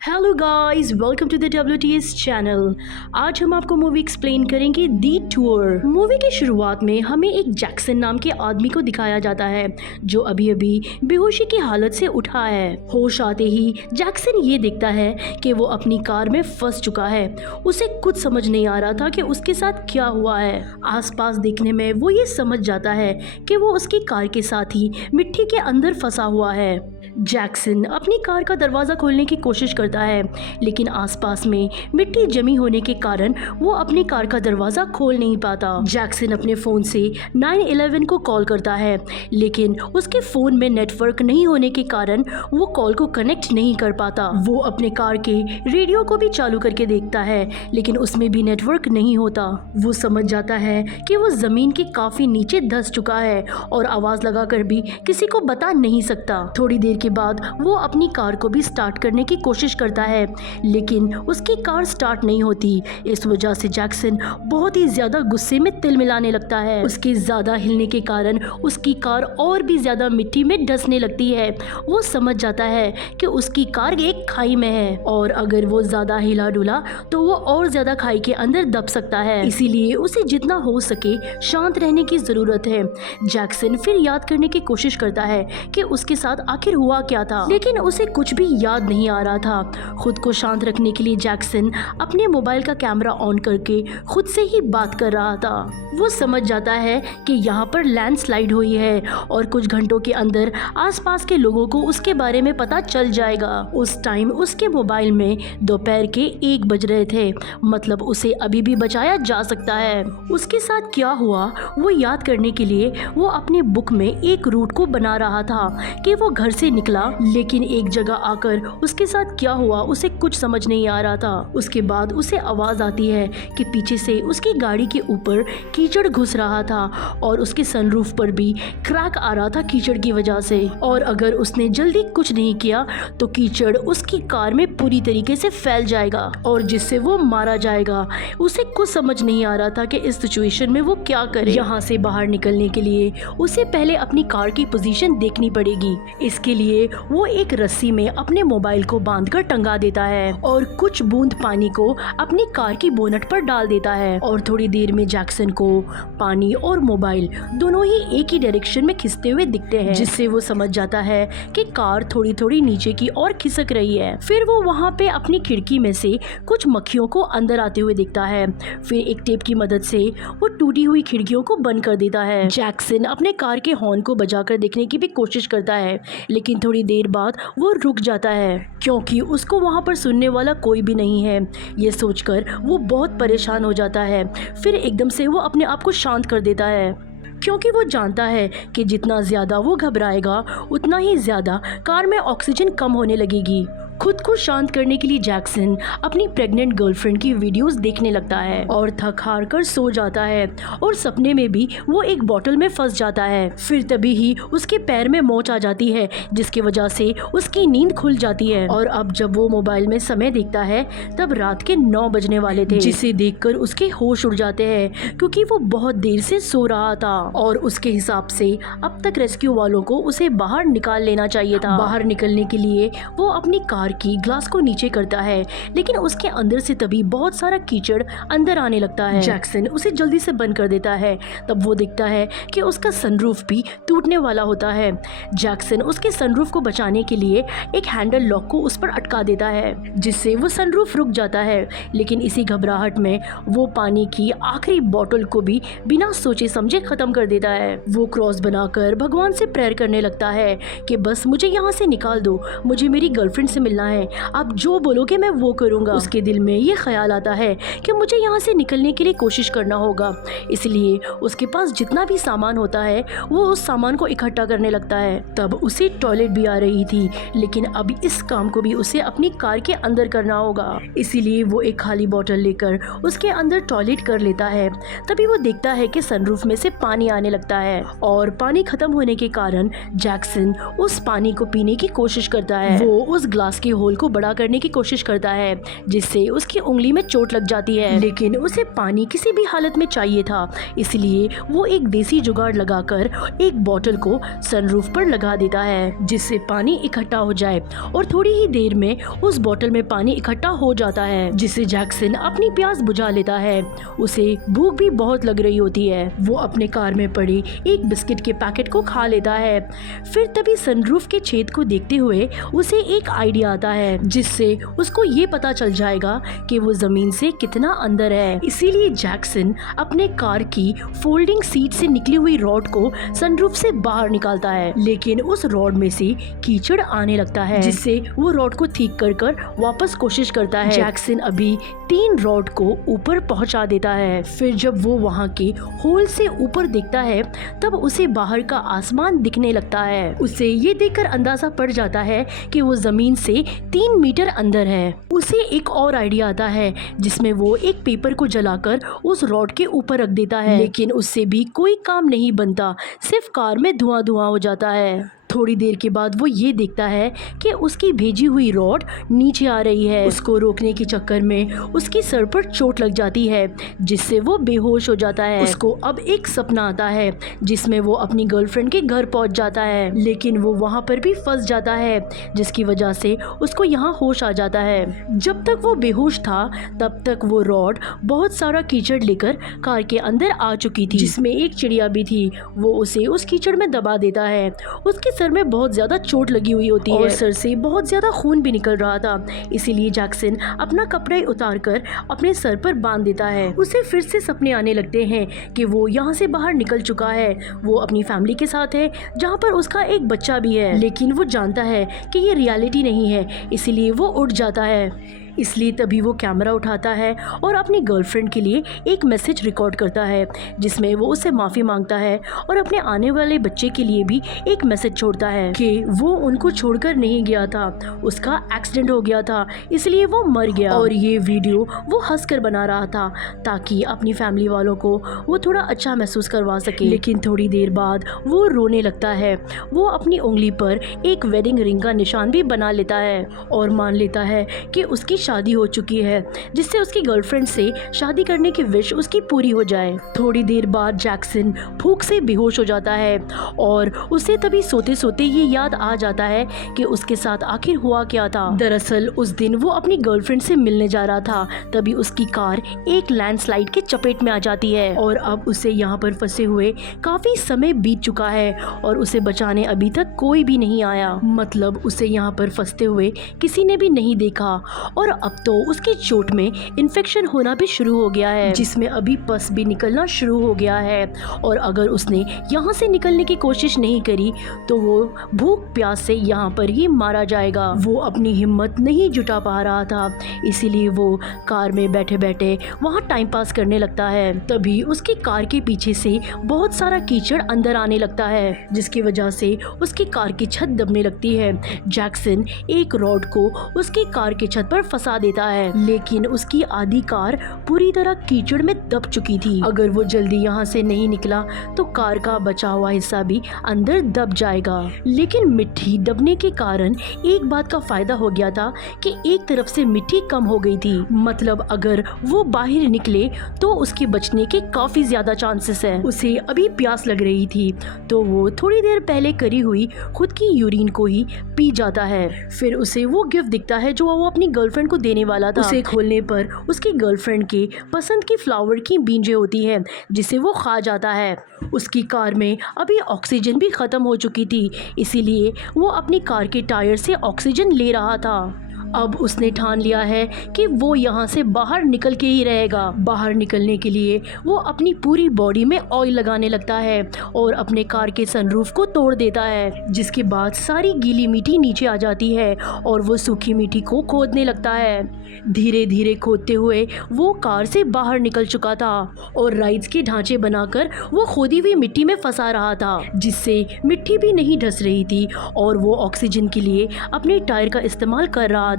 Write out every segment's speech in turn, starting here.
Hello guys, welcome to the WTS channel. आज हम आपको मूवी एक्सप्लेन करेंगे दी टूर। मूवी की शुरुआत में हमें एक जैक्सन नाम के आदमी को दिखाया जाता है जो अभी अभी बेहोशी की हालत से उठा है। होश आते ही जैक्सन ये देखता है कि वो अपनी कार में फंस चुका है। उसे कुछ समझ नहीं आ रहा था कि उसके साथ क्या हुआ है। आसपास देखने में वो ये समझ जाता है कि वो उसकी कार के साथ ही मिट्टी के अंदर फंसा हुआ है। जैक्सन अपनी कार का दरवाज़ा खोलने की कोशिश करता है, लेकिन आसपास में मिट्टी जमी होने के कारण वो अपनी कार का दरवाज़ा खोल नहीं पाता। जैक्सन अपने फ़ोन से 911 को कॉल करता है, लेकिन उसके फ़ोन में नेटवर्क नहीं होने के कारण वो कॉल को कनेक्ट नहीं कर पाता। वो अपने कार के रेडियो को भी चालू करके देखता है, लेकिन उसमें भी नेटवर्क नहीं होता। वो समझ जाता है कि वो ज़मीन के काफ़ी नीचे धंस चुका है और आवाज़ लगाकर भी किसी को बता नहीं सकता। थोड़ी देर के बाद वो अपनी कार को भी स्टार्ट करने की कोशिश करता है, लेकिन उसकी कार स्टार्ट नहीं होती। इस वजह से जैक्सन बहुत ही ज्यादा गुस्से में तिलमिलाने लगता है। उसके ज्यादा हिलने के कारण उसकी कार और भी ज्यादा मिट्टी में धंसने लगती है। वो समझ जाता है कि उसकी कार एक खाई में है और अगर वो ज्यादा हिला डुला तो वो और ज्यादा खाई के अंदर दब सकता है। इसीलिए उसे जितना हो सके शांत रहने की जरूरत है। जैक्सन फिर याद करने की कोशिश करता है कि उसके साथ आखिर हुआ क्या था, लेकिन उसे कुछ भी याद नहीं आ रहा था। खुद को शांत रखने के लिए जैक्सन अपने मोबाइल का कैमरा ऑन करके खुद से ही बात कर रहा था। वो समझ जाता है कि यहाँ पर लैंडस्लाइड हुई है और कुछ घंटों के अंदर आसपास के लोगों को उसके बारे में पता चल जाएगा। उस टाइम उसके मोबाइल में दोपहर के 1 बज रहे थे, मतलब उसे अभी भी बचाया जा सकता है। उसके साथ क्या हुआ वो याद करने के लिए वो अपने बुक में एक रूट को बना रहा था कि वो घर से निकला, लेकिन एक जगह आकर उसके साथ क्या हुआ उसे कुछ समझ नहीं आ रहा था। उसके बाद उसे आवाज आती है कि पीछे से उसकी गाड़ी के ऊपर कीचड़ घुस रहा था और उसके सनरूफ पर भी क्रैक आ रहा था कीचड़ की वजह से, और अगर उसने जल्दी कुछ नहीं किया तो कीचड़ उसकी कार में पूरी तरीके से फैल जाएगा और जिससे वो मारा जाएगा। उसे कुछ समझ नहीं आ रहा था कि इस सिचुएशन में वो क्या करे। यहाँ से बाहर निकलने के लिए उसे पहले अपनी कार की पोजीशन देखनी पड़ेगी। इसके लिए वो एक रस्सी में अपने मोबाइल को बांधकर टंगा देता है और कुछ बूंद पानी को अपनी कार की बोनट पर डाल देता है और थोड़ी देर में जैक्सन को पानी और मोबाइल दोनों ही एक ही डायरेक्शन में खिसते हुए दिखते हैं, जिससे वो समझ जाता है कि कार थोड़ी थोड़ी नीचे की ओर खिसक रही है। फिर वो वहाँ पे अपनी खिड़की में से कुछ मक्खियों को अंदर आते हुए दिखता है। फिर एक टेप की मदद से वो टूटी हुई खिड़कियों को बंद कर देता है। जैक्सन अपने कार के हॉर्न को बजाकर देखने की भी कोशिश करता है, लेकिन थोड़ी देर बाद वो रुक जाता है क्योंकि उसको वहाँ पर सुनने वाला कोई भी नहीं है। ये सोचकर वो बहुत परेशान हो जाता है। फिर एकदम से वो अपने आप को शांत कर देता है क्योंकि वो जानता है कि जितना ज़्यादा वो घबराएगा उतना ही ज़्यादा कार में ऑक्सीजन कम होने लगेगी। खुद को शांत करने के लिए जैक्सन अपनी प्रेग्नेंट गर्लफ्रेंड की वीडियोस देखने लगता है और थक हार कर सो जाता है और सपने में भी वो एक बोतल में फंस जाता है। फिर तभी ही उसके पैर में मोच आ जाती है, जिसकी वजह से उसकी नींद खुल जाती है और अब जब वो मोबाइल में समय देखता है तब रात के 9 बजने वाले थे, जिसे देखकर उसके होश उड़ जाते हैं क्योंकि वो बहुत देर से सो रहा था और उसके हिसाब से अब तक रेस्क्यू वालों को उसे बाहर निकाल लेना चाहिए था। बाहर निकलने के लिए वो अपनी कार की ग्लास को नीचे करता है, लेकिन उसके अंदर से तभी बहुत सारा कीचड़ अंदर आने लगता है। जैक्सन उसे जल्दी से बंद कर देता है। तब वो देखता है कि उसका सनरूफ भी टूटने वाला होता है। जैक्सन उसके सनरूफ को बचाने के लिए एक हैंडल लॉक को उस पर अटका देता है, जिससे वो सनरूफ रुक जाता है, लेकिन इसी घबराहट में वो पानी की आखिरी बोतल को भी बिना सोचे समझे खत्म कर देता है। वो क्रॉस बनाकर भगवान से प्रेयर करने लगता है कि बस मुझे यहाँ से निकाल दो, मुझे मेरी गर्लफ्रेंड से मिलना है, आप जो बोलोगे मैं वो करूंगा। उसके दिल में ये ख्याल आता है कि मुझे यहाँ से निकलने के लिए कोशिश करना होगा, इसलिए उसके पास जितना भी सामान होता है वो उस सामान को इकट्ठा करने लगता है। तब उसे टॉयलेट भी आ रही थी, लेकिन अब इस काम को भी उसे अपनी कार के अंदर करना होगा, इसीलिए वो एक खाली बोतल लेकर उसके अंदर टॉयलेट कर लेता है। तभी वो देखता है कि सनरूफ में से पानी आने लगता है और पानी खत्म होने के कारण जैक्सन उस पानी को पीने की कोशिश करता है। वो उस ग्लास उसके होल को बड़ा करने की कोशिश करता है, जिससे उसकी उंगली में चोट लग जाती है। लेकिन उसे पानी किसी भी हालत में चाहिए था, इसलिए वो एक देसी जुगाड़ लगाकर एक बोतल को सनरूफ पर लगा देता है, जिससे पानी इकट्ठा हो जाए। और थोड़ी ही देर में उस बोतल में पानी इकट्ठा हो जाता है, जिससे जैक्सन अपनी प्यास बुझा लेता है। उसे भूख भी बहुत लग रही होती है। वो अपने कार में पड़ी एक बिस्किट के पैकेट को खा लेता है। फिर तभी सनरूफ के छेद को देखते हुए उसे एक आइडिया आता है, जिससे उसको ये पता चल जाएगा कि वो जमीन से कितना अंदर है। इसीलिए जैक्सन अपने कार की फोल्डिंग सीट से निकली हुई रॉड को सनरूफ से बाहर निकालता है, लेकिन उस रॉड में से कीचड़ आने लगता है, जिससे वो रॉड को ठीक कर वापस कोशिश करता है। जैक्सन अभी 3 रॉड को ऊपर पहुंचा देता है। फिर जब वो वहाँ के होल से ऊपर देखता है, तब उसे बाहर का आसमान दिखने लगता है। उसे ये देखकर अंदाजा पड़ जाता है कि वो जमीन से 3 मीटर अंदर है। उसे एक और आइडिया आता है, जिसमें वो एक पेपर को जलाकर उस रॉड के ऊपर रख देता है, लेकिन उससे भी कोई काम नहीं बनता, सिर्फ कार में धुआं धुआं हो जाता है। थोड़ी देर के बाद वो ये देखता है कि उसकी भेजी हुई रॉड नीचे आ रही है। उसको रोकने के चक्कर में उसकी सर पर चोट लग जाती है, जिससे वो बेहोश हो जाता है। उसको अब एक सपना आता है, जिसमें वो अपनी गर्लफ्रेंड के घर पहुंच जाता है, लेकिन वो वहां पर भी फंस जाता है, जिसकी वजह से उसको यहाँ होश आ जाता है। जब तक वो बेहोश था, तब तक वो रॉड बहुत सारा कीचड़ लेकर कार के अंदर आ चुकी थी, जिसमें एक चिड़िया भी थी। वो उसे उस कीचड़ में दबा देता है। उसके सर में बहुत ज्यादा चोट लगी हुई होती है और सर से बहुत ज्यादा खून भी निकल रहा था। इसीलिए जैक्सन अपना कपड़ा उतारकर अपने सर पर बांध देता है। उसे फिर से सपने आने लगते हैं कि वो यहाँ से बाहर निकल चुका है। वो अपनी फैमिली के साथ है, जहाँ पर उसका एक बच्चा भी है, लेकिन वो जानता है कि ये रियलिटी नहीं है, इसीलिए वो उठ जाता है। इसलिए तभी वो कैमरा उठाता है और अपनी गर्लफ्रेंड के लिए एक मैसेज रिकॉर्ड करता है, जिसमें वो उससे माफ़ी मांगता है और अपने आने वाले बच्चे के लिए भी एक मैसेज छोड़ता है कि वो उनको छोड़कर नहीं गया था, उसका एक्सीडेंट हो गया था, इसलिए वो मर गया। और ये वीडियो वो हंसकर बना रहा था, ताकि अपनी फैमिली वालों को वो थोड़ा अच्छा महसूस करवा सके। लेकिन थोड़ी देर बाद वो रोने लगता है। वो अपनी उंगली पर एक वेडिंग रिंग का निशान भी बना लेता है और मान लेता है कि उसकी शादी हो चुकी है, जिससे उसकी गर्लफ्रेंड से शादी करने की विश उसकी पूरी हो जाए। थोड़ी देर बाद जैक्सन भूख से बेहोश हो जाता है और उसे तभी सोते सोते ये याद आ जाता है कि उसके साथ आखिर हुआ क्या था। दरअसल उस दिन वो अपनी गर्लफ्रेंड से मिलने जा रहा था, तभी उसकी कार एक लैंडस्लाइड के चपेट में आ जाती है और अब उसे यहाँ पर फंसे हुए काफी समय बीत चुका है और उसे बचाने अभी तक कोई भी नहीं आया। मतलब उसे यहाँ पर फंसते हुए किसी ने भी नहीं देखा और अब तो उसकी चोट में इन्फेक्शन होना भी शुरू हो गया है, जिसमें अभी पस भी निकलना शुरू हो गया है। और अगर उसने यहाँ से निकलने की कोशिश नहीं करी तो वो भूख प्यास से यहाँ पर ही मारा जाएगा। वो अपनी हिम्मत नहीं जुटा पा रहा था, इसीलिए वो कार में बैठे बैठे वहाँ टाइम पास करने लगता है। तभी उसकी कार के पीछे से बहुत सारा कीचड़ अंदर आने लगता है, जिसकी वजह से उसकी कार की छत दबने लगती है। जैक्सन एक रॉड को उसकी कार की छत पर फंसा देता है, लेकिन उसकी आधी कार पूरी तरह कीचड़ में दब चुकी थी। अगर वो जल्दी यहाँ से नहीं निकला तो कार का बचा हुआ हिस्सा भी अंदर दब जाएगा। लेकिन मिट्टी दबने के कारण एक बात का फायदा हो गया था कि एक तरफ से मिट्टी कम हो गई थी। मतलब अगर वो बाहर निकले तो उसके बचने के काफी ज्यादा चांसेस है। उसे अभी प्यास लग रही थी तो वो थोड़ी देर पहले करी हुई खुद की यूरिन को ही पी जाता है। फिर उसे वो गिफ्ट दिखता है जो वो अपनी गर्लफ्रेंड को देने वाला था। उसे खोलने पर उसकी गर्लफ्रेंड के पसंद की फ्लावर की बीजें होती हैं, जिसे वो खा जाता है। उसकी कार में अभी ऑक्सीजन भी खत्म हो चुकी थी, इसीलिए वो अपनी कार के टायर से ऑक्सीजन ले रहा था। अब उसने ठान लिया है कि वो यहाँ से बाहर निकल के ही रहेगा। बाहर निकलने के लिए वो अपनी पूरी बॉडी में ऑयल लगाने लगता है और अपने कार के सनरूफ को तोड़ देता है, जिसके बाद सारी गीली मिट्टी नीचे आ जाती है और वो सूखी मिट्टी को खोदने लगता है। धीरे धीरे खोदते हुए वो कार से बाहर निकल चुका था और राइड्स के ढांचे बनाकर वो खोदी हुई मिट्टी में फंसा रहा था, जिससे मिट्टी भी नहीं ढस रही थी और वो ऑक्सीजन के लिए अपने टायर का इस्तेमाल कर रहा था।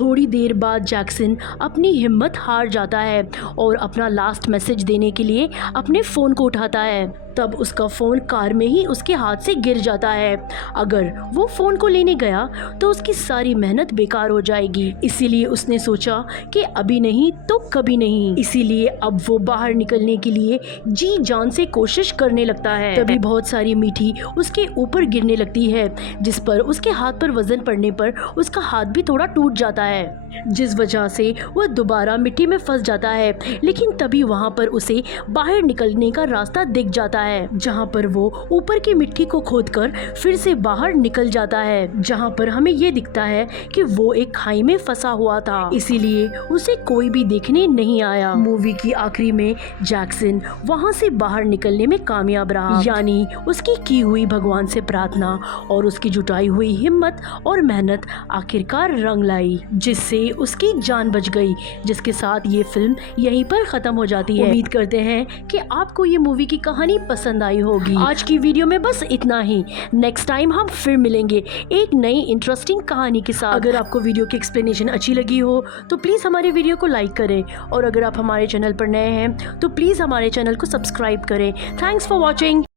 थोड़ी देर बाद जैक्सन अपनी हिम्मत हार जाता है और अपना लास्ट मैसेज देने के लिए अपने फ़ोन को उठाता है। तब उसका फ़ोन कार में ही उसके हाथ से गिर जाता है। अगर वो फ़ोन को लेने गया तो उसकी सारी मेहनत बेकार हो जाएगी, इसीलिए उसने सोचा कि अभी नहीं तो कभी नहीं। इसीलिए अब वो बाहर निकलने के लिए जी जान से कोशिश करने लगता है। तभी बहुत सारी मीठी उसके ऊपर गिरने लगती है, जिस पर उसके हाथ पर वजन पड़ने पर उसका हाथ भी थोड़ा टूट जाता है, जिस वजह से वह दोबारा मिट्टी में फंस जाता है। लेकिन तभी वहाँ पर उसे बाहर निकलने का रास्ता दिख जाता है, जहाँ पर वो ऊपर की मिट्टी को खोदकर फिर से बाहर निकल जाता है, जहाँ पर हमें ये दिखता है कि वो एक खाई में फंसा हुआ था, इसीलिए उसे कोई भी देखने नहीं आया। मूवी की आखिरी में जैक्सन वहाँ से बाहर निकलने में कामयाब रहा, यानी उसकी की हुई भगवान से प्रार्थना और उसकी जुटाई हुई हिम्मत और मेहनत आखिरकार रंग लाई, जिससे उसकी जान बच गई। जिसके साथ ये फिल्म यहीं पर खत्म हो जाती है। उम्मीद करते हैं कि आपको ये मूवी की कहानी पसंद आई होगी। आज की वीडियो में बस इतना ही। नेक्स्ट टाइम हम फिर मिलेंगे एक नई इंटरेस्टिंग कहानी के साथ। अगर आपको वीडियो की एक्सप्लेनेशन अच्छी लगी हो तो प्लीज़ हमारे वीडियो को लाइक करें, और अगर आप हमारे चैनल पर नए हैं तो प्लीज़ हमारे चैनल को सब्सक्राइब करें। Thanks for watching.